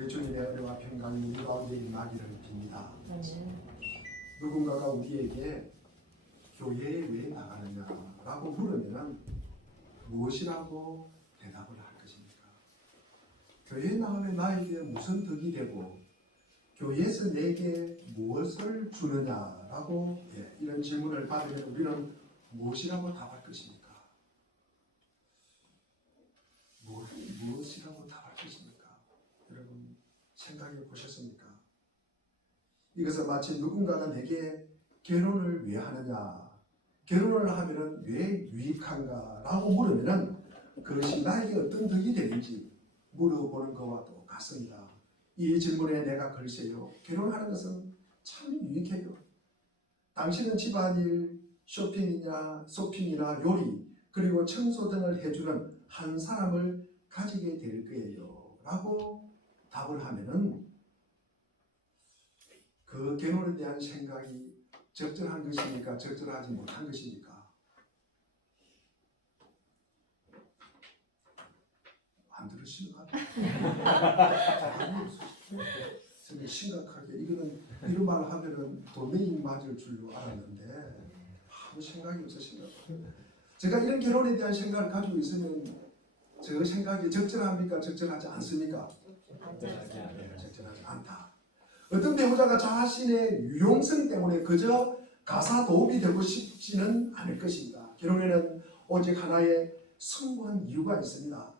우리 주님의 은혜와 평강이 우리 가운데 임하기를 빕니다. 누군가가 우리에게 교회에 왜 나가느냐라고 물으면 무엇이라고 대답을 할 것입니까? 교회에 나가면 나에게 무슨 덕이 되고 교회에서 내게 무엇을 주느냐라고 이런 질문을 받으면 우리는 무엇이라고 답할 것입니까? 무엇이라고 답할 것입니까? 여러분 생각해 보셨습니까? 이것은 마치 누군가가 내게 결혼을 왜 하느냐, 결혼을 하면은 왜 유익한가 라고 물으면은 그것이 나에게 어떤 덕이 되는지 물어보는 것과 똑같습니다. 이 질문에 내가 글쎄요, 결혼하는 것은 참 유익해요. 당신은 집안일, 쇼핑이나 요리, 그리고 청소 등을 해주는 한 사람을 가지게 될 거예요 라고 답을 하면은 그 결혼에 대한 생각이 적절한 것입니까? 적절하지 못한 것입니까? 안 들으시는 것 같아요. 저는 심각하게 이거는 이런 말 하면은 돌멩이 맞을 줄로 알았는데 아무 생각이 없으신 것 같아요. 제가 이런 결혼에 대한 생각을 가지고 있으면 저 생각이 적절합니까? 적절하지 않습니까? 적절하지 않다. 어떤 배우자가 자신의 유용성 때문에 그저 가사 도움이 되고 싶지는 않을 것입니다. 결혼에는 오직 하나의 숭고한 이유가 있습니다.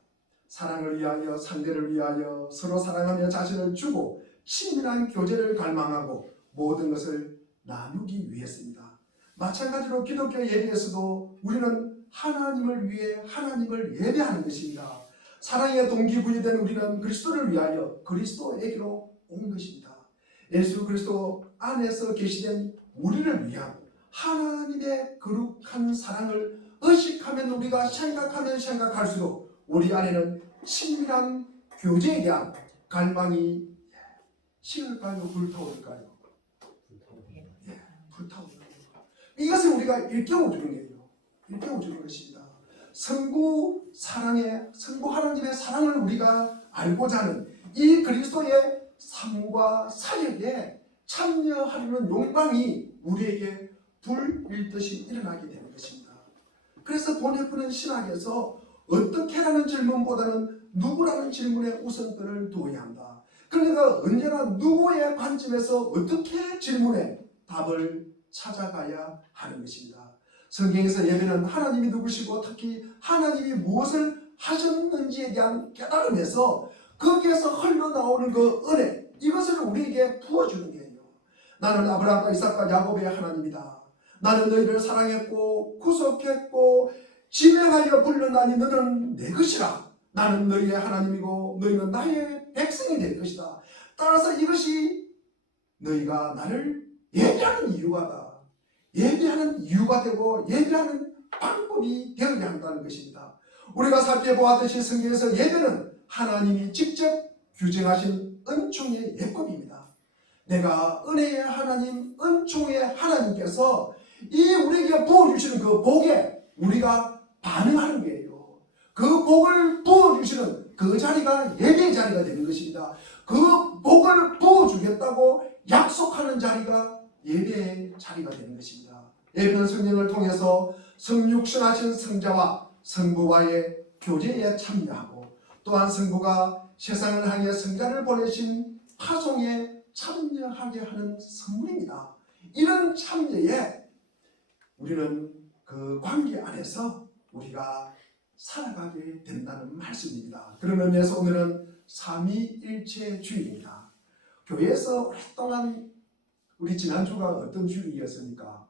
사랑을 위하여, 상대를 위하여, 서로 사랑하며 자신을 주고 친밀한 교제를 갈망하고 모든 것을 나누기 위해서입니다. 마찬가지로 기독교 예배에서도 우리는 하나님을 위해 하나님을 예배하는 것입니다. 사랑의 동기부여된 우리는 그리스도를 위하여 그리스도에게로 온 것입니다. 예수 그리스도 안에서 계시된 우리를 위한 하나님의 거룩한 사랑을 의식하면 우리가 생각하면 생각할수록 우리 안에는 친밀한 교제에 대한 갈망이 식을까요? 불타오를까요? 불타오르는 거예요. 이것을 우리가 일깨워주는 거예요. 일깨워주는 것입니다. 성부 하나님의 사랑을 우리가 알고자 하는 이 그리스도의 삶과 사역에 참여하려는 욕망이 우리에게 불일 듯이 일어나게 되는 것입니다. 그래서 보네프는 신학에서 어떻게라는 질문보다는 누구라는 질문에 우선권을 두어야 한다. 그러니까 언제나 누구의 관점에서 어떻게 질문에 답을 찾아가야 하는 것입니다. 성경에서 예배는 하나님이 누구시고 특히 하나님이 무엇을 하셨는지에 대한 깨달음에서 거기에서 흘러나오는 그 은혜, 이것을 우리에게 부어주는 거예요. 나는 아브라함과 이삭과 야곱의 하나님이다. 나는 너희를 사랑했고 구속했고 지명하여 불렀나니 너는 내 것이라. 나는 너희의 하나님이고 너희는 나의 백성이 될 것이다. 따라서 이것이 너희가 나를 예배하는 이유가 되고 예배하는 방법이 되어야 한다는 것입니다. 우리가 살펴보았듯이 성경에서 예배는 하나님이 직접 규정하신 은총의 예법입니다. 내가 은혜의 하나님, 은총의 하나님께서 이 우리에게 부어주시는 그 복에 우리가 반응하는 거예요. 그 복을 부어주시는 그 자리가 예배의 자리가 되는 것입니다. 그 복을 부어주겠다고 약속하는 자리가 예배의 자리가 되는 것입니다. 예배는 성령을 통해서 성육신하신 성자와 성부와의 교제에 참여하고 또한 성부가 세상을 향해 성자를 보내신 파송에 참여하게 하는 선물입니다. 이런 참여에 우리는 그 관계 안에서 우리가 살아가게 된다는 말씀입니다. 그런 의미에서 오늘은 삼위일체주의입니다. 교회에서 오랫동안 우리 지난주가 어떤 주일이었습니까?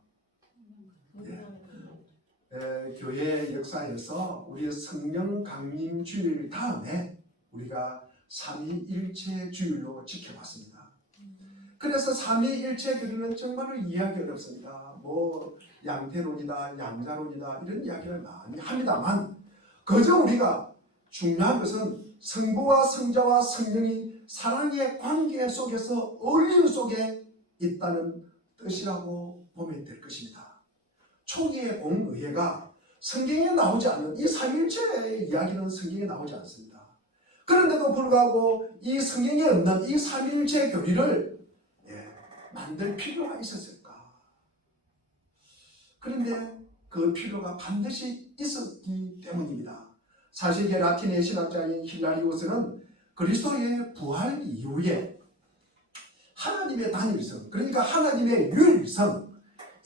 교회 역사에서 우리 성령 강림 주일 다음에 우리가 삼위일체 주일로 지켜봤습니다. 그래서 삼위일체들은 정말로 이해하기 어렵습니다. 뭐 양태론이다, 양자론이다 이런 이야기를 많이 합니다만 그저 우리가 중요한 것은 성부와 성자와 성령이 사랑의 관계 속에서 어울림 속에 있다는 뜻이라고 보면 될 것입니다. 초기의 공의회가 성경에 나오지 않는 이 삼위일체의 이야기는 성경에 나오지 않습니다. 그런데도 불구하고 이 성경에 없는 이 삼위일체 교리를 만들 필요가 있었을까? 그런데 그 필요가 반드시 있었기 때문입니다. 사실 라틴의 신학자인 힐라리우스는 그리스도의 부활 이후에 하나님의 단일성, 그러니까 하나님의 유일성,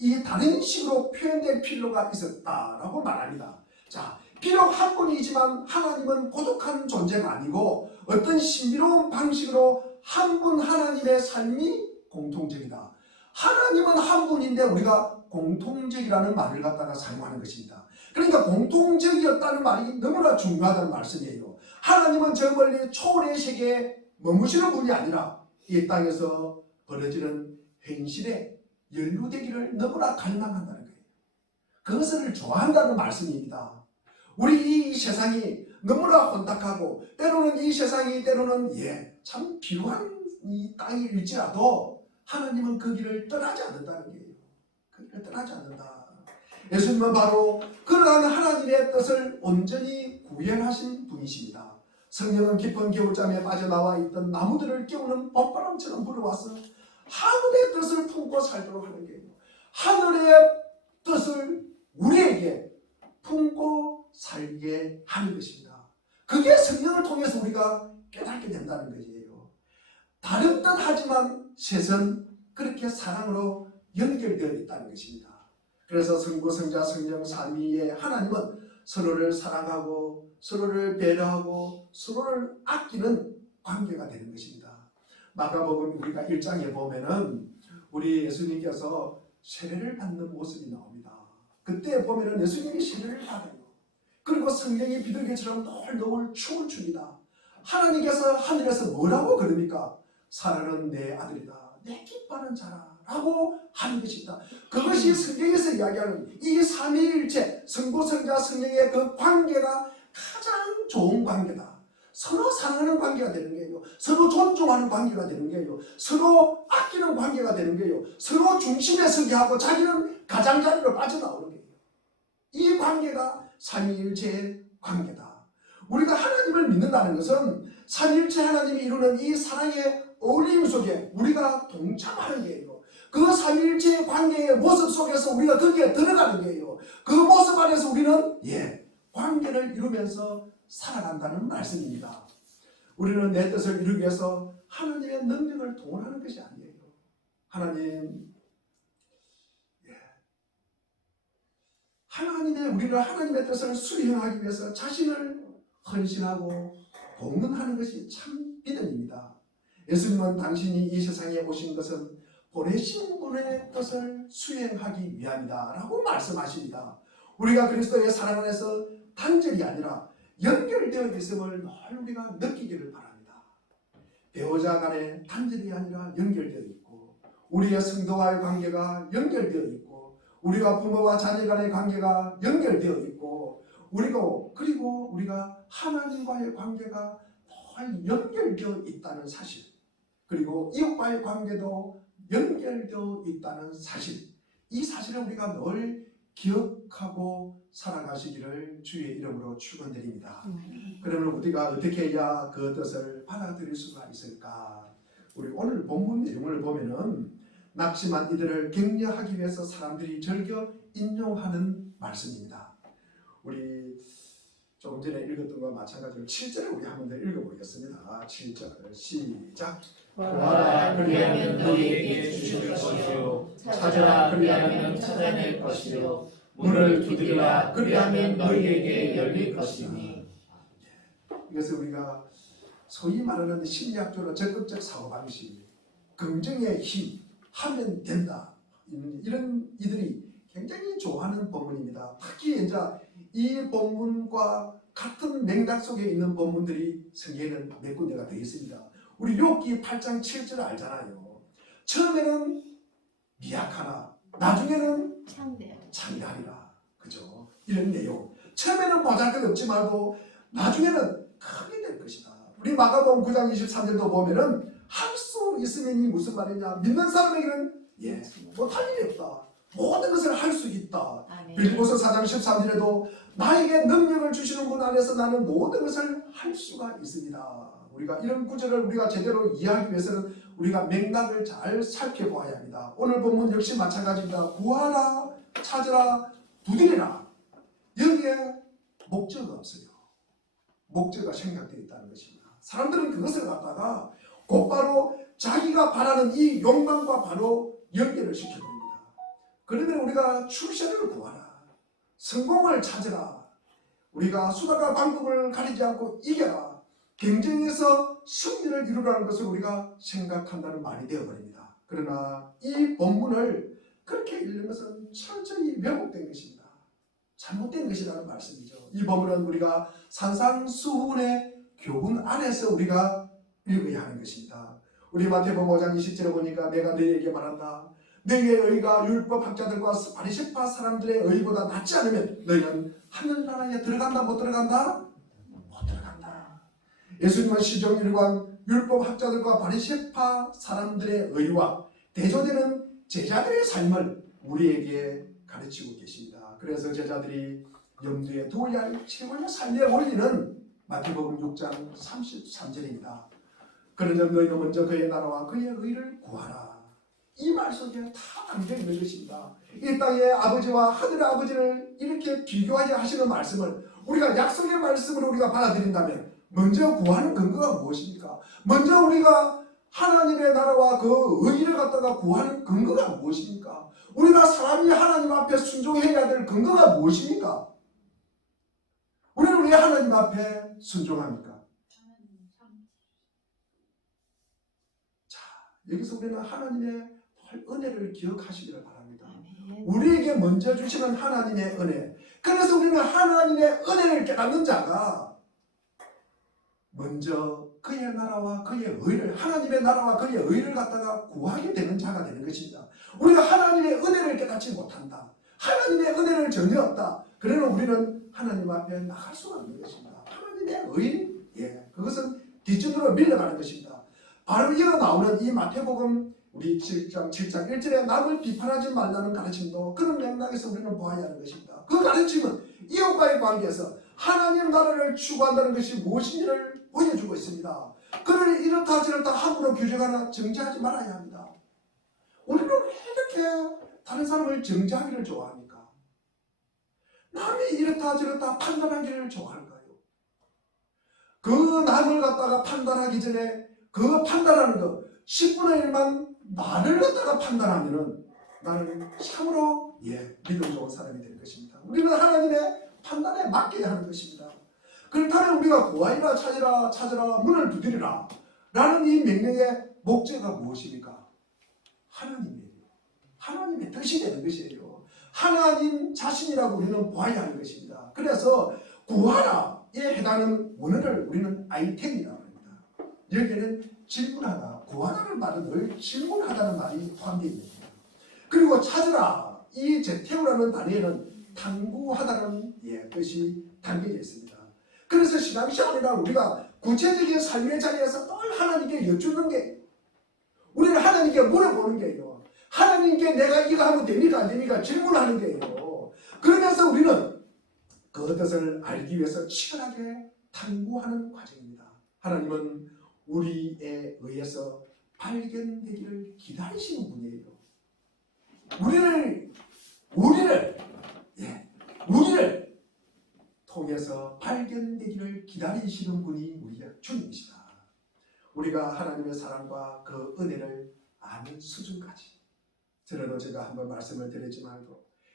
이 다른 식으로 표현될 필요가 있었다라고 말합니다. 자, 비록 한 분이지만 하나님은 고독한 존재가 아니고 어떤 신비로운 방식으로 한 분 하나님의 삶이 공통적이다. 하나님은 한 분인데 우리가 공통적이라는 말을 갖다가 사용하는 것입니다. 그러니까 공통적이었다는 말이 너무나 중요하다는 말씀이에요. 하나님은 저 멀리 초월의 세계에 머무시는 분이 아니라 이 땅에서 벌어지는 현실에 연루되기를 너무나 갈망한다는 거예요. 그것을 좋아한다는 말씀입니다. 우리 이 세상이 너무나 혼탁하고 때로는 이 세상이 때로는 참 비루한 이 땅일지라도 하나님은 그 길을 떠나지 않는다는 거예요. 그 길을 떠나지 않는다. 예수님은 바로 그러한 하나님의 뜻을 온전히 구현하신 분이십니다. 성령은 깊은 겨울잠에 빠져나와 있던 나무들을 깨우는 봄바람처럼 불어와서 하늘의 뜻을 품고 살도록 하는 거예요. 하늘의 뜻을 우리에게 품고 살게 하는 것입니다. 그게 성령을 통해서 우리가 깨닫게 된다는 것이에요. 다른 듯 하지만 셋은 그렇게 사랑으로 연결되어 있다는 것입니다. 그래서 성부, 성자, 성령 삼위의 하나님은 서로를 사랑하고 서로를 배려하고 서로를 아끼는 관계가 되는 것입니다. 마가복음 우리가 1장에 보면은 우리 예수님께서 세례를 받는 모습이 나옵니다. 그때 보면은 예수님이 세례를 받아요. 그리고 성령이 비둘기처럼 널널 춤을 춥니다. 하나님께서 하늘에서 뭐라고 그럽니까? 사랑은 내 아들이다. 내 기뻐하는 자라 라고 하는 것입니다. 그것이 성경에서 이야기하는 이 삼위일체 성부, 성자, 성령의 그 관계가 가장 좋은 관계다. 서로 사랑하는 관계가 되는 거예요. 서로 존중하는 관계가 되는 거예요. 서로 아끼는 관계가 되는 거예요. 서로 중심에 서게 하고 자기는 가장자리로 빠져나오는 거예요. 이 관계가 삼위일체의 관계다. 우리가 하나님을 믿는다는 것은 삼위일체 하나님이 이루는 이 사랑의 어울림 속에 우리가 동참하는 거예요. 그 삼위일체의 관계의 모습 속에서 우리가 거기에 들어가는 거예요. 그 모습 안에서 우리는 관계를 이루면서 살아간다는 말씀입니다. 우리는 내 뜻을 이루기 위해서 하나님의 능력을 동원하는 것이 아니에요. 우리는 하나님의 뜻을 수행하기 위해서 자신을 헌신하고 봉헌하는 것이 참 믿음입니다. 예수님은 당신이 이 세상에 오신 것은 보내신 분의 뜻을 수행하기 위함이다 라고 말씀하십니다. 우리가 그리스도의 사랑 안에서 단절이 아니라 연결되어 있음을 늘 우리가 느끼기를 바랍니다. 배우자 간에 단절이 아니라 연결되어 있고 우리의 성도와의 관계가 연결되어 있고 우리가 부모와 자녀 간의 관계가 연결되어 있고 그리고 우리가 하나님과의 관계가 늘 연결되어 있다는 사실, 그리고 이웃과의 관계도 연결되어 있다는 사실, 이 사실을 우리가 늘 기억하고 살아가시기를 주의 이름으로 축원드립니다. 그러면 우리가 어떻게 해야 그 뜻을 받아들일 수가 있을까? 우리 오늘 본문 내용을 보면은 낙심한 이들을 격려하기 위해서 사람들이 즐겨 인용하는 말씀입니다. 우리 조금 전에 읽었던 것과 마찬가지로 7절을 우리 한 번 더 읽어보겠습니다. 7절 시작. 구하라 그리하면 너희에게 주실 것이요 찾아라 그리하면 찾아낼 것이요 문을 두드리라 그리하면 너희에게 열릴 것이니. 이것을 우리가 소위 말하는 심리학적으로 적극적 사고방식, 긍정의 힘, 하면 된다, 이런 이들이 굉장히 좋아하는 본문입니다. 특히 이제 이 본문과 같은 맥락 속에 있는 본문들이 성경에는 몇 군데가 되어 있습니다. 우리 욥기 8장 7절 알잖아요. 처음에는 미약하나 나중에는 창대하리라. 그죠? 이런 내용. 처음에는 보잘것없지 말고 나중에는 크게 될 것이다. 우리 마가복음 9장 23절도 보면은 할 수 있으면이 무슨 말이냐? 믿는 사람에게는 못할 일이 없다. 모든 것을 할 수 있다. 아멘. 빌립보서 4장 13절에도 나에게 능력을 주시는 분 안에서 나는 모든 것을 할 수가 있습니다. 우리가 이런 구절을 우리가 제대로 이해하기 위해서는 우리가 맥락을 잘 살펴보아야 합니다. 오늘 본문 역시 마찬가지입니다. 구하라, 찾으라, 두드리라. 여기에 목적이 없어요. 목적이 생략되어 있다는 것입니다. 사람들은 그것을 갖다가 곧바로 자기가 바라는 이 욕망과 바로 연결을 시켜버립니다. 그러면 우리가 출세를 구하라, 성공을 찾으라, 우리가 수단과 방법을 가리지 않고 이겨라, 경쟁에서 승리를 이루라는 것을 우리가 생각한다는 말이 되어버립니다. 그러나 이 본문을 그렇게 읽는 것은 철저히 왜곡된 것입니다. 잘못된 것이라는 말씀이죠. 이 본문은 우리가 산상수훈의 교훈 안에서 우리가 읽어야 하는 것입니다. 우리 마태복음 5장 20절에 보니까 내가 너희에게 말한다. 너희의 의가 율법학자들과 바리새파 사람들의 의보다 낫지 않으면 너희는 하늘나라에 들어간다 못 들어간다? 못 들어간다. 예수님은 시종일관 율법학자들과 바리새파 사람들의 의와 대조되는 제자들의 삶을 우리에게 가르치고 계십니다. 그래서 제자들이 염두에 두어야 할 최고의 삶의 원리는 마태복음 6장 33절입니다. 그러면 너희는 먼저 그의 나라와 그의 의를 구하라. 이 말 속에 다 담겨 있는 것입니다. 이 땅의 아버지와 하늘의 아버지를 이렇게 비교하여 하시는 말씀을 우리가 약속의 말씀으로 우리가 받아들인다면 먼저 구하는 근거가 무엇입니까? 먼저 우리가 하나님의 나라와 그 의를 갖다가 구하는 근거가 무엇입니까? 우리가 사람이 하나님 앞에 순종해야 될 근거가 무엇입니까? 우리는 왜 하나님 앞에 순종합니까? 자, 여기서 우리는 하나님의 은혜를 기억하시기를 바랍니다. 우리에게 먼저 주시는 하나님의 은혜. 그래서 우리는 하나님의 은혜를 깨닫는 자가 먼저 그의 나라와 그의 의를, 하나님의 나라와 그의 의를 갖다가 구하게 되는 자가 되는 것입니다. 우리가 하나님의 은혜를 깨닫지 못한다, 하나님의 은혜를 전혀 없다, 그러면 우리는 하나님 앞에 나갈 수가 없는 것입니다. 하나님의 의, 그것은 뒷전으로 밀려가는 것입니다. 바로 이어 나오는 이 마태복음 우리 7장 1절에 남을 비판하지 말라는 가르침도 그런 맥락에서 우리는 보아야 하는 것입니다. 그 가르침은 이웃과의 관계에서 하나님 나라를 추구한다는 것이 무엇인지를 보여주고 있습니다. 그를 이렇다 저렇다 함부로 규정하나 정죄하지 말아야 합니다. 우리는 왜 이렇게 다른 사람을 정죄하기를 좋아합니까? 남이 이렇다 저렇다 판단하기를 좋아할까요? 그 남을 갖다가 판단하기 전에 그 판단하는 것 10분의 1만 나를 갖다가 판단하면은 나는 참으로 믿음 좋은 사람이 될 것입니다. 우리는 하나님의 판단에 맡겨야 하는 것입니다. 그렇다면 우리가 구하리라, 찾으라, 문을 두드리라 라는 이 명령의 목적가 무엇입니까? 하나님이에요. 하나님의 뜻이 되는 것이에요. 하나님 자신이라고 우리는 보아야 하는 것입니다. 그래서 구하라에 해당하는 원어를 우리는 아이템이라고 합니다. 여기에는 질문하다, 구하라는 말은 늘 질문하다는 말이 포함되어 있습니다. 그리고 찾으라, 이 제테오라는 단어에는 탐구하다는 뜻이 담겨져 있습니다. 그래서 신앙시간이나 우리가 구체적인 삶의 자리에서 늘 하나님께 여쭙는 게, 우리는 하나님께 물어보는 게요. 하나님께 내가 이거 하면 됩니까 안 됩니까 질문하는 게요. 그러면서 우리는 그 뜻을 알기 위해서 치열하게 탐구하는 과정입니다. 하나님은 우리에 의해서 발견되기를 기다리시는 분이에요. 우리를 통해서 발견되기를 기다리시는 분이 우리의 주님이시다. 우리가 하나님의 사랑과 그 은혜를 아는 수준까지, 전에도 제가 한번 말씀을 드렸지만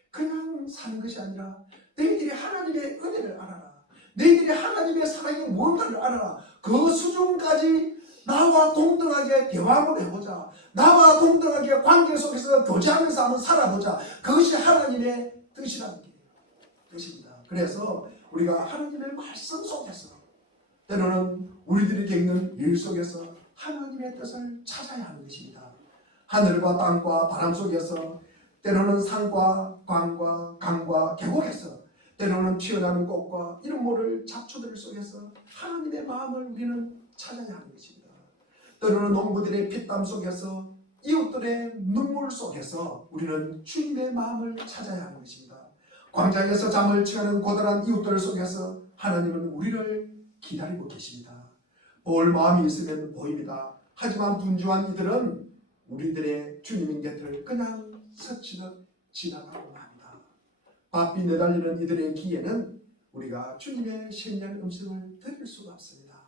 그냥 사는 것이 아니라 너희들이 하나님의 은혜를 알아라, 너희들이 하나님의 사랑이 무언가를 알아라, 그 수준까지 나와 동등하게 대화를 해보자, 나와 동등하게 관계 속에서 교제하면서 한번 살아보자. 그것이 하나님의 뜻이라는 뜻입니다. 그래서 우리가 하나님의 말씀 속에서, 때로는 우리들이 겪는 일 속에서 하나님의 뜻을 찾아야 하는 것입니다. 하늘과 땅과 바람 속에서, 때로는 산과 강과 계곡에서, 때로는 피어나는 꽃과 이름 모를 잡초들 속에서 하나님의 마음을 우리는 찾아야 하는 것입니다. 때로는 농부들의 피땀 속에서 이웃들의 눈물 속에서 우리는 주님의 마음을 찾아야 하는 것입니다. 광장에서 잠을 취하는 고단한 이웃들 속에서 하나님은 우리를 기다리고 계십니다. 볼 마음이 있으면 보입니다. 하지만 분주한 이들은 우리들의 주님인 곁을 그냥 스치듯 지나가고 맙니다. 바삐 내달리는 이들의 귀에는 우리가 주님의 신령 음식을 드릴 수가 없습니다.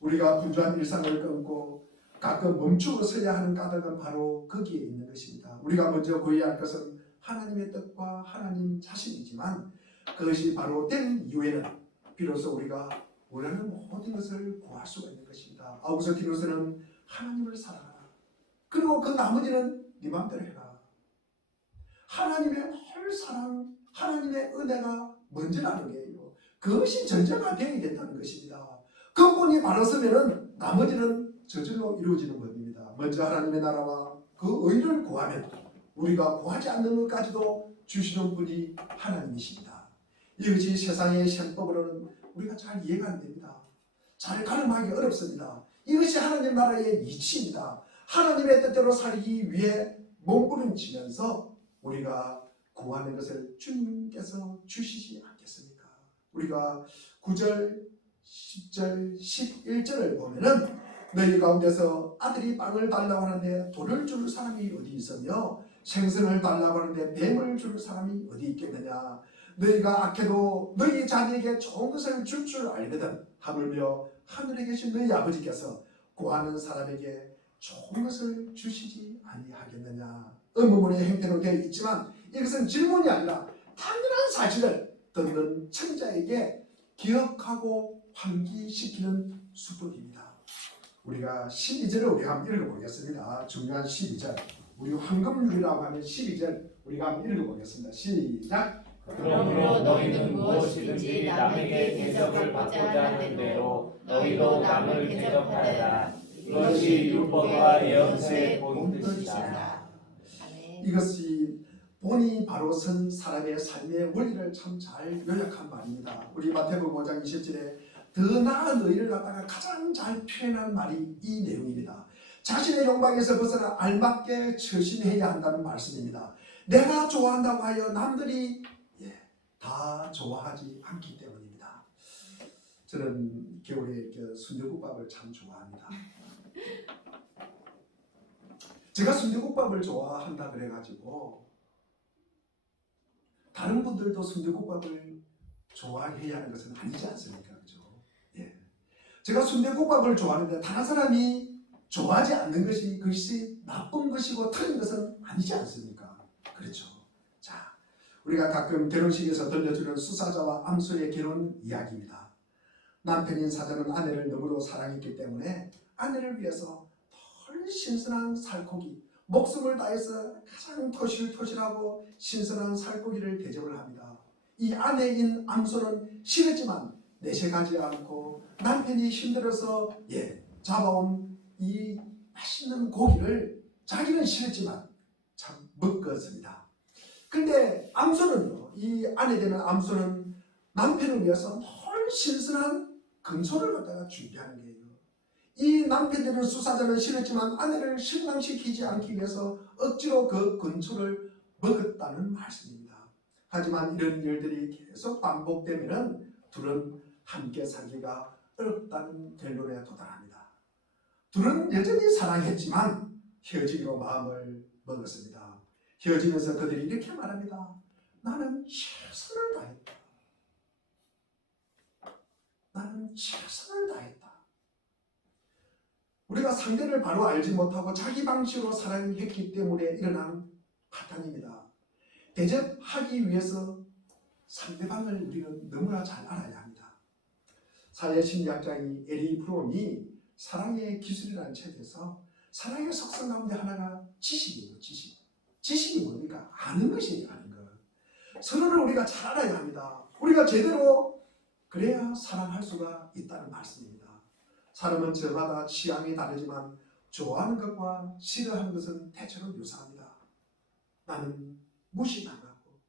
우리가 분주한 일상을 끊고 가끔 멈추어 서야 하는 까닭은 바로 거기에 있는 것입니다. 우리가 먼저 구해야 할 것은 하나님의 뜻과 하나님 자신이지만 그것이 바로 된 이후에는 비로소 우리가 원하는 모든 것을 구할 수가 있는 것입니다. 아우서 디모스는 하나님을 사랑하라. 그리고 그 나머지는 네 마음대로 해라. 하나님의 늘 사랑, 하나님의 은혜가 먼저라는 거예요. 그것이 전제가 되어야 된다는 것입니다. 근본이 바로 서면은 나머지는 저절로 이루어지는 법입니다. 먼저 하나님의 나라와 그 의를 구하면 우리가 구하지 않는 것까지도 주시는 분이 하나님이십니다. 이것이 세상의 셈법으로는 우리가 잘 이해가 안 됩니다. 잘 가늠하기 어렵습니다. 이것이 하나님 나라의 이치입니다. 하나님의 뜻대로 살기 위해 몸부림치면서 우리가 구하는 것을 주님께서 주시지 않겠습니까? 우리가 9절, 10절, 11절을 보면은 너희 가운데서 아들이 빵을 달라고 하는데 돌을 줄 사람이 어디 있으며 생선을 달라고 하는데 뱀을 줄 사람이 어디 있겠느냐. 너희가 악해도 너희 자녀에게 좋은 것을 줄 줄 알거든. 하물며 하늘에 계신 너희 아버지께서 구하는 사람에게 좋은 것을 주시지 아니하겠느냐. 의문문의 형태로 되어 있지만 이것은 질문이 아니라 당연한 사실을 듣는 청자에게 기억하고 환기시키는 수법입니다. 우리가 12절을 우리가 한번 읽어보겠습니다. 중요한 12절. 우리 황금률이라고 하면 12절 우리가 한번 읽어보겠습니다. 시작. 그러므로 너희는 무엇이든지 남에게 대접을 받고자 하는 대로 너희도 남을 대접하라. 이것이 율법과 예언서의 본뜻이다. 이것이 본이 바로 선 사람의 삶의 원리를 참 잘 요약한 말입니다. 우리 마태복음 5장 20절에 더 나은 의를 갖다가 가장 잘 표현한 말이 이 내용입니다. 자신의 욕망에서 벗어나 알맞게 처신해야 한다는 말씀입니다. 내가 좋아한다고 하여 남들이 다 좋아하지 않기 때문입니다. 저는 겨울에 순대국밥을 참 좋아합니다. 제가 순대국밥을 좋아한다 그래가지고 다른 분들도 순대국밥을 좋아해야 하는 것은 아니지 않습니까? 그죠? 예. 제가 순대국밥을 좋아하는데 다른 사람이 좋아하지 않는 것이 그것이 나쁜 것이고 틀린 것은 아니지 않습니까? 그렇죠. 자, 우리가 가끔 결혼식에서 들려주는 수사자와 암소의 결혼 이야기입니다. 남편인 사자는 아내를 너무도 사랑했기 때문에 아내를 위해서 덜 신선한 살코기, 목숨을 다해서 가장 토실토실하고 신선한 살코기를 대접을 합니다. 이 아내인 암소는 싫었지만 내색하지 않고 남편이 힘들어서 잡아온 이 맛있는 고기를 자기는 싫었지만 참 먹었습니다. 근데 암소는요, 이 아내 되는 암소는 남편을 위해서 덜 신선한 금소를 갖다가 준비하는 거예요. 이 남편 되는 수사자는 싫었지만 아내를 실망시키지 않기 위해서 억지로 그 근초를 먹었다는 말씀입니다. 하지만 이런 일들이 계속 반복되면 둘은 함께 살기가 어렵다는 결론에 도달합니다. 둘은 여전히 사랑했지만 헤어지기로 마음을 먹었습니다. 헤어지면서 그들이 이렇게 말합니다. 나는 최선을 다했다. 나는 최선을 다했다. 우리가 상대를 바로 알지 못하고 자기 방식으로 사랑했기 때문에 일어난 파탄입니다. 대접하기 위해서 상대방을 우리는 너무나 잘 알아야 합니다. 사회심리학자인 에리 프롬이 사랑의 기술이라는 책에서 사랑의 속성 가운데 하나가 지식이에요. 지식이 뭡니까? 아는 것이에요. 아는 것. 서로를 우리가 잘 알아야 합니다. 우리가 제대로 그래야 사랑할 수가 있다는 말씀입니다. 사람은 저마다 취향이 다르지만 좋아하는 것과 싫어하는 것은 대체로 유사합니다. 나는 무시당하고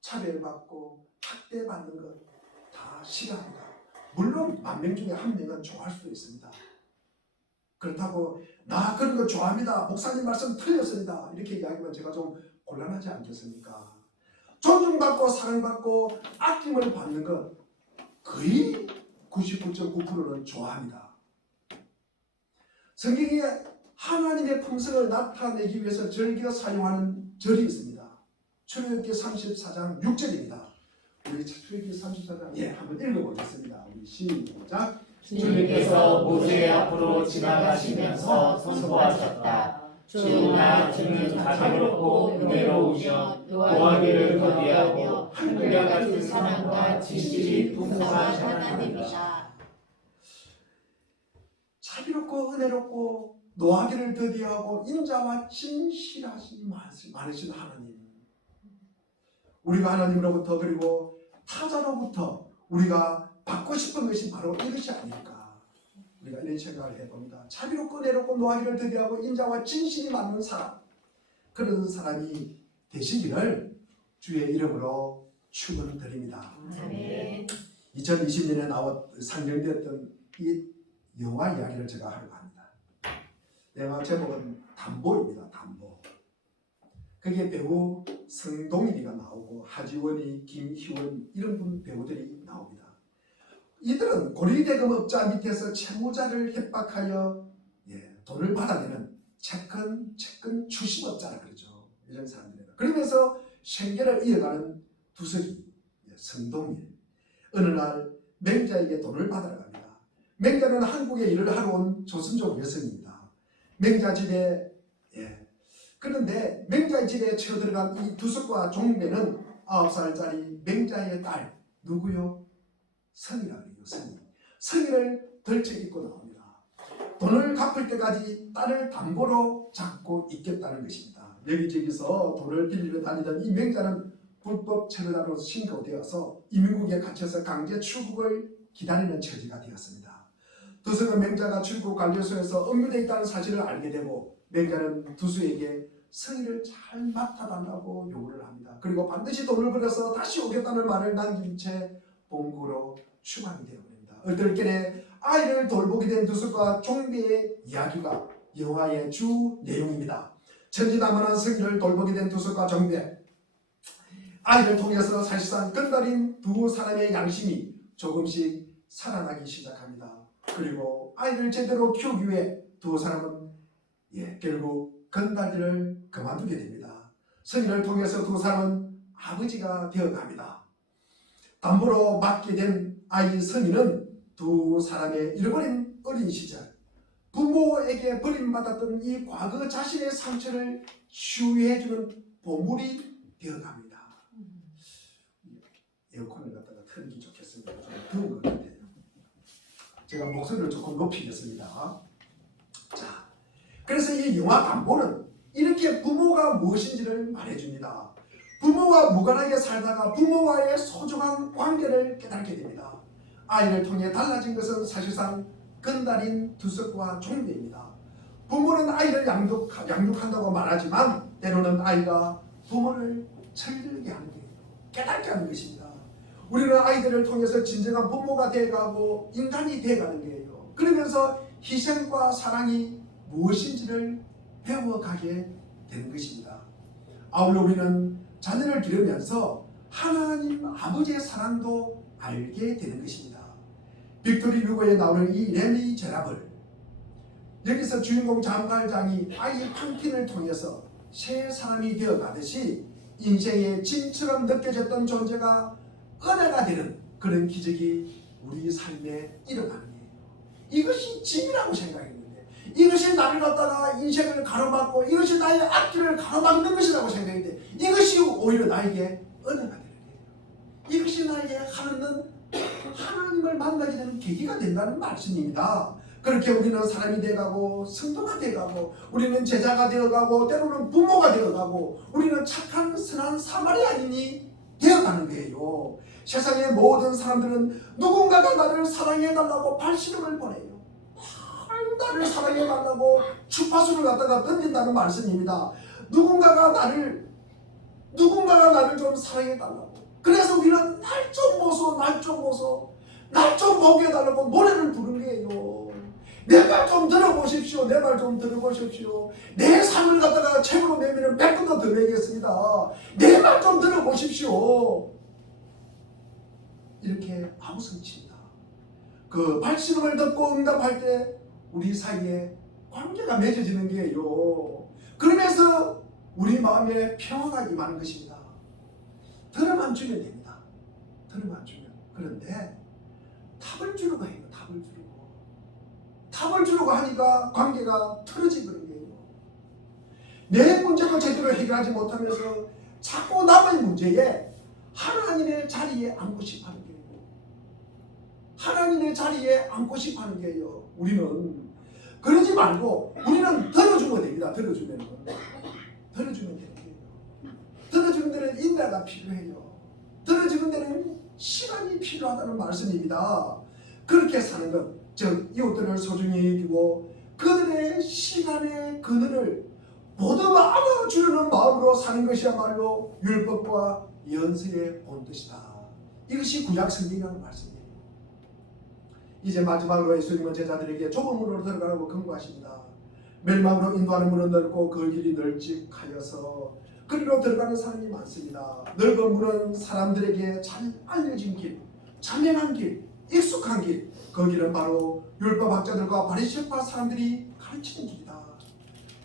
차별받고 학대받는 것 다 싫어합니다. 물론 10,000명 중에 1명은 좋아할 수도 있습니다. 그렇다고 나 그런 거 좋아합니다. 목사님 말씀 틀렸습니다. 이렇게 이야기하면 제가 좀 곤란하지 않겠습니까? 존중받고 사랑받고 아낌을 받는 것 거의 99.9%는 좋아합니다. 성경에 하나님의 품성을 나타내기 위해서 즐겨 사용하는 절이 있습니다. 출애굽기 34장 6절입니다. 우리 출애굽기 34장 한번 읽어보겠습니다. 우리 시작. 주님께서 모세 앞으로 지나가시면서 선포하셨다. 주나 주는 자비롭고 은혜로우며 노하기를 더디하고 한결같은 사랑과 진실이 풍성한 하나님이다. 자비롭고 은혜롭고 노하기를 더디하고 인자와 진실하신 많으신 하나님. 우리가 하나님으로부터 그리고 타자로부터 우리가 받고 싶은 것이 바로 이것이 아닐까. 우리가 이런 생각을 해봅니다. 자비롭고 은혜롭고 노하기를 더디하고 인자와 진실이 많은 사람, 그런 사람이 되시기를 주의 이름으로 축원드립니다. 아멘. 2020년에 상영되었던 이 영화 이야기를 제가 하려고 합니다. 영화 제목은 담보입니다. 담보. 거기에 배우 성동일이가 나오고 하지원이, 김희원 이런 배우들이 나옵니다. 이들은 고리대금업자 밑에서 채무자를 협박하여 돈을 받아내는 채권 추심업자라 그러죠. 이런 사람들이다. 그러면서 생계를 이어가는 두석이 성동일. 어느 날 맹자에게 돈을 받으러 갑니다. 맹자는 한국에 일을 하러 온 조선족 여성입니다. 맹자 집에 그런데 맹자의 집에 쳐들어간 이 두석과 종배는 9살짜리 맹자의 딸 누구요? 성이라 그래요. 성이를 덜쳐입고 나옵니다. 돈을 갚을 때까지 딸을 담보로 잡고 있겠다는 것입니다. 여기저기서 돈을 빌리러 다니던 이 맹자는 불법 체류자로 신고되어서 이민국에 갇혀서 강제 출국을 기다리는 처지가 되었습니다. 두석은 맹자가 출국 관료소에서 억류되어 있다는 사실을 알게 되고 맹자는 두수에게 성의를 잘 맡아달라고 요구를 합니다. 그리고 반드시 돈을 벌어서 다시 오겠다는 말을 남긴 채 본국으로 추방이 되어버립니다. 얼떨결에 아이를 돌보게 된 두석과 종배의 이야기가 영화의 주 내용입니다. 천지난만한 성의를 돌보게 된 두석과 종배, 아이를 통해서 사실상 건달인 두 사람의 양심이 조금씩 살아나기 시작합니다. 그리고 아이를 제대로 키우기 위해 두 사람은 결국 건달들을 그만두게 됩니다. 성의를 통해서 두 사람은 아버지가 되어갑니다. 담보로 맡게 된 아이 성의는 두 사람의 잃어버린 어린 시절 부모에게 버림받았던 이 과거 자신의 상처를 치유해주는 보물이 되어갑니다. 에어컨을 갖다가 틀기 좋겠습니다. 좀 더운 것 같아요. 제가 목소리를 조금 높이겠습니다. 자, 그래서 이 영화 담보는 이렇게 부모가 무엇인지를 말해줍니다. 부모와 무관하게 살다가 부모와의 소중한 관계를 깨닫게 됩니다. 아이를 통해 달라진 것은 사실상 건달인 두석과 종배입니다. 부모는 아이를 양육한다고 말하지만 때로는 아이가 부모를 철들게 하는 게 깨닫게 하는 것입니다. 우리는 아이들을 통해서 진정한 부모가 되어가고 인간이 되어가는 거예요. 그러면서 희생과 사랑이 무엇인지를 배워가게 되는 것입니다. 아울러 우리는 자녀를 기르면서 하나님 아버지의 사랑도 알게 되는 것입니다. 빅토리 류고에 나오는 이 레미제라블, 여기서 주인공 장발장이 아이 팡틴을 통해서 새 사람이 되어가듯이 인생의 짐처럼 느껴졌던 존재가 은혜가 되는 그런 기적이 우리 삶에 일어나는 거예요. 이것이 짐이라고 생각했는데, 이것이 나를 갖다가 인생을 가로막고 이것이 나의 앞길을 가로막는 것이라고 생각했는데, 이것이 오히려 나에게 은혜가 되는 거예요. 이것이 나에게 하나님을 만나게 되는 계기가 된다는 말씀입니다. 그렇게 우리는 사람이 되어가고 성도가 되어가고 우리는 제자가 되어가고 때로는 부모가 되어가고 우리는 착한 선한 사마리아인이 되어가는 거예요. 세상의 모든 사람들은 누군가가 나를 사랑해달라고 발시름을 보내요. 나를 사랑해달라고 주파수를 갖다가 던진다는 말씀입니다. 누군가가 나를 좀 사랑해달라고. 그래서 우리는 날 좀 보소 날 좀 먹여달라고 노래를 부르는 거예요. 내 말 좀 들어보십시오. 내 말 좀 들어보십시오. 내 삶을 갖다가 책으로 매면 100분도 더 매겠습니다. 내 말 좀 들어보십시오. 이렇게 아우성칩니다. 그 발신음을 듣고 응답할 때 우리 사이에 관계가 맺어지는 게요. 그러면서 우리 마음에 평화가 임하는 것입니다. 들어만 주면 됩니다. 들어만 주면. 그런데 답을 주려고 해요. 답을 주려고 하니까 관계가 틀어지는 거예요. 내 문제도 제대로 해결하지 못하면서 자꾸 남의 문제에 하나님의 자리에 앉고 싶어하는 거예요. 하나님의 자리에 앉고 싶어하는 거예요. 우리는 그러지 말고 우리는 들어주면 됩니다. 들어주면 되는 거예요. 들어주는 데는 인내가 필요해요. 들어주는 데는 시간이 필요하다는 말씀입니다. 그렇게 사는 것, 즉 이웃들을 소중히 여기고 그들의 시간의 그늘을 모두 안아주려는 마음으로 사는 것이야말로 율법과 연설의 본뜻이다. 이것이 구약 성경이라는 말씀이에요. 이제 마지막으로 예수님은 제자들에게 좁은 문으로 들어가라고 권고하십니다. 멸망으로 인도하는 문은 넓고 그 길이 널찍하여서 그리로 들어가는 사람이 많습니다. 넓은 문은 사람들에게 잘 알려진 길, 자명한 길, 익숙한 길, 그 길은 바로 율법학자들과 바리새파 사람들이 가르치는 길이다.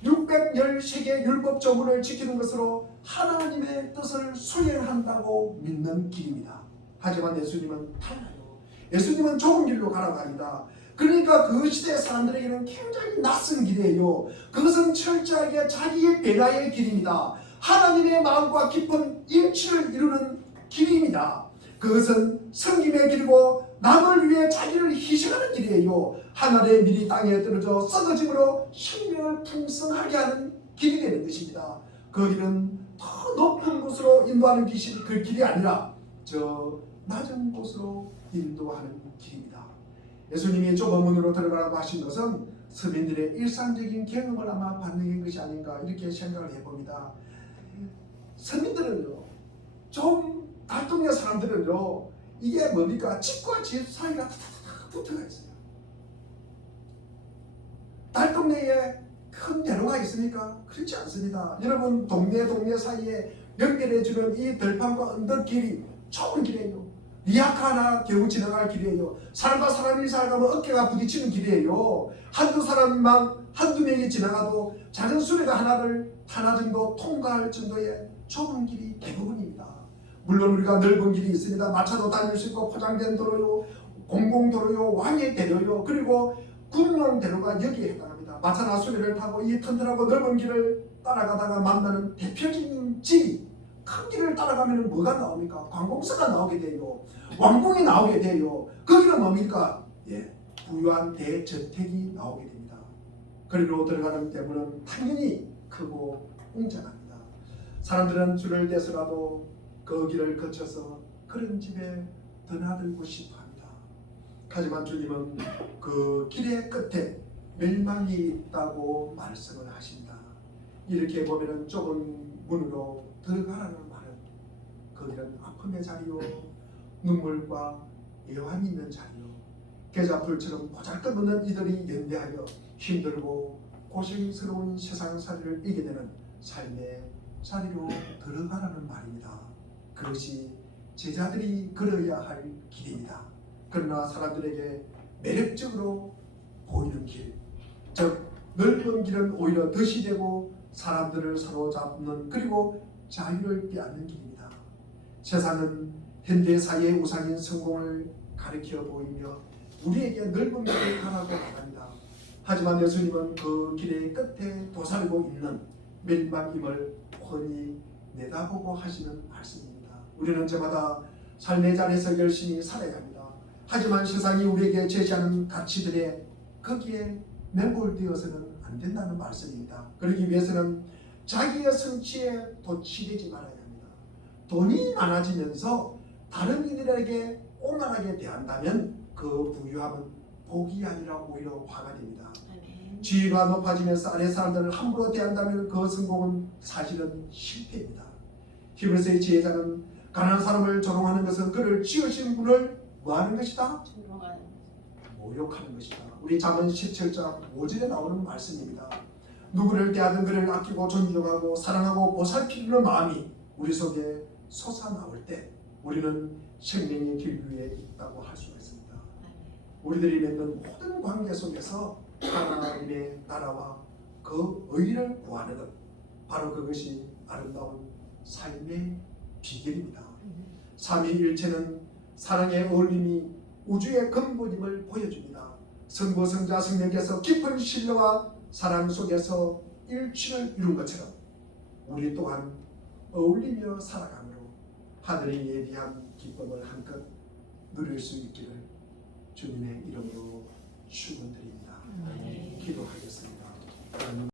613개 율법 조문을 지키는 것으로 하나님의 뜻을 수행한다고 믿는 길입니다. 하지만 예수님은 달라요. 예수님은 좁은 길로 가라고 합니다. 그러니까 그 시대 사람들에게는 굉장히 낯선 길이에요. 그것은 철저하게 자기의 변화의 길입니다. 하나님의 마음과 깊은 일치를 이루는 길입니다. 그것은 섬김의 길이고 남을 위해 자기를 희생하는 길이에요. 하늘의 밀이 땅에 떨어져 썩어짐으로 생명을 풍성하게 하는 길이 되는 것입니다. 그 길은 더 높은 곳으로 인도하는 그 길이 아니라 저 낮은 곳으로 인도하는 길입니다. 예수님이 좁은 문으로 들어가라고 하신 것은 서민들의 일상적인 경험을 아마 반영한 것이 아닌가 이렇게 생각을 해봅니다. 서민들은요, 좀 달동네 사람들은요, 이게 뭡니까? 집과 집 사이가 탁탁탁 붙어가 있어요. 달동네에 큰 대로가 있습니까? 그렇지 않습니다. 여러분, 동네 사이에 연결해주는 이 들판과 언덕길이 좁은 길이에요. 리아카나 겨우 지나갈 길이에요. 사람과 사람이 살아가면 어깨가 부딪히는 길이에요. 한두 명이 지나가도 작은 수레가 하나 정도 통과할 정도의 좁은 길이 대부분입니다. 물론 우리가 넓은 길이 있습니다. 마차도 다닐 수 있고 포장된 도로요, 공공도로요, 왕의 대로요, 그리고 군용 대로가 여기에 해당합니다. 마차나 수레를 타고 이 튼튼하고 넓은 길을 따라가다가 만나는 대표적인 길이, 큰 길을 따라가면 뭐가 나옵니까? 관공서가 나오게 돼요. 왕궁이 나오게 돼요. 거기는 뭡니까? 부유한 대저택이 나오게 됩니다. 그리로 들어가는 대문은 당연히 크고 웅장합니다. 사람들은 줄을 대서라도 그 길을 거쳐서 그런 집에 드나들고 싶어합니다. 하지만 주님은 그 길의 끝에 멸망이 있다고 말씀을 하신다. 이렇게 보면은 좁은 문으로 들어가라는 말은 그 길은 아픔의 자리요, 눈물과 애환이 있는 자리요, 계좌풀처럼 보잘것없는 이들이 연대하여 힘들고 고생스러운 세상살이를 이게 되는 삶의 자리로 들어가라는 말입니다. 그것이 제자들이 걸어야 할 길입니다. 그러나 사람들에게 매력적으로 보이는 길, 즉 넓은 길은 오히려 덫이 되고 사람들을 사로잡는, 그리고 자유를 빼앗는 길입니다. 세상은 현대사회의 우상인 성공을 가리켜 보이며 우리에게 넓은 길을 가라고 말합니다. 하지만 예수님은 그 길의 끝에 도사리고 있는 멸망임을 훤히 내다보고 하시는 말씀입니다. 우리는 저마다 삶의 자리에서 열심히 살아야 합니다. 하지만 세상이 우리에게 제시하는 가치들에 거기에 매몰되어서는 안 된다는 말씀입니다. 그러기 위해서는 자기의 성취에 도취되지 말아야 합니다. 돈이 많아지면서 다른 이들에게 오만하게 대한다면 그 부유함은 복이 아니라 오히려 화가 됩니다. 지위가 높아지면서 아래 사람들을 함부로 대한다면 그 성공은 사실은 실패입니다. 히브리서의 지혜자는 가난한 사람을 조롱하는 것은 그를 지으신 분을 뭐하는 것이다? 모욕하는 것이다. 우리 잠언 17장 5절에 나오는 말씀입니다. 누구를 대하든 그를 아끼고 존중하고 사랑하고 보살피는 마음이 우리 속에 솟아나올 때 우리는 생명의 길 위에 있다고 할 수가 있습니다. 우리들이 맺는 모든 관계 속에서 하나님의 나라와 그 의를 구하는 것, 바로 그것이 아름다운 삶의 비결입니다. 삼위일체는 사랑의 어울림이 우주의 근본임을 보여줍니다. 성부, 성자, 성령께서 깊은 신뢰와 사랑 속에서 일치를 이룬 것처럼 우리 또한 어울리며 살아감으로 하늘의 예비한 기쁨을 한껏 누릴 수 있기를 주님의 이름으로 축원드립니다. 기도하겠습니다.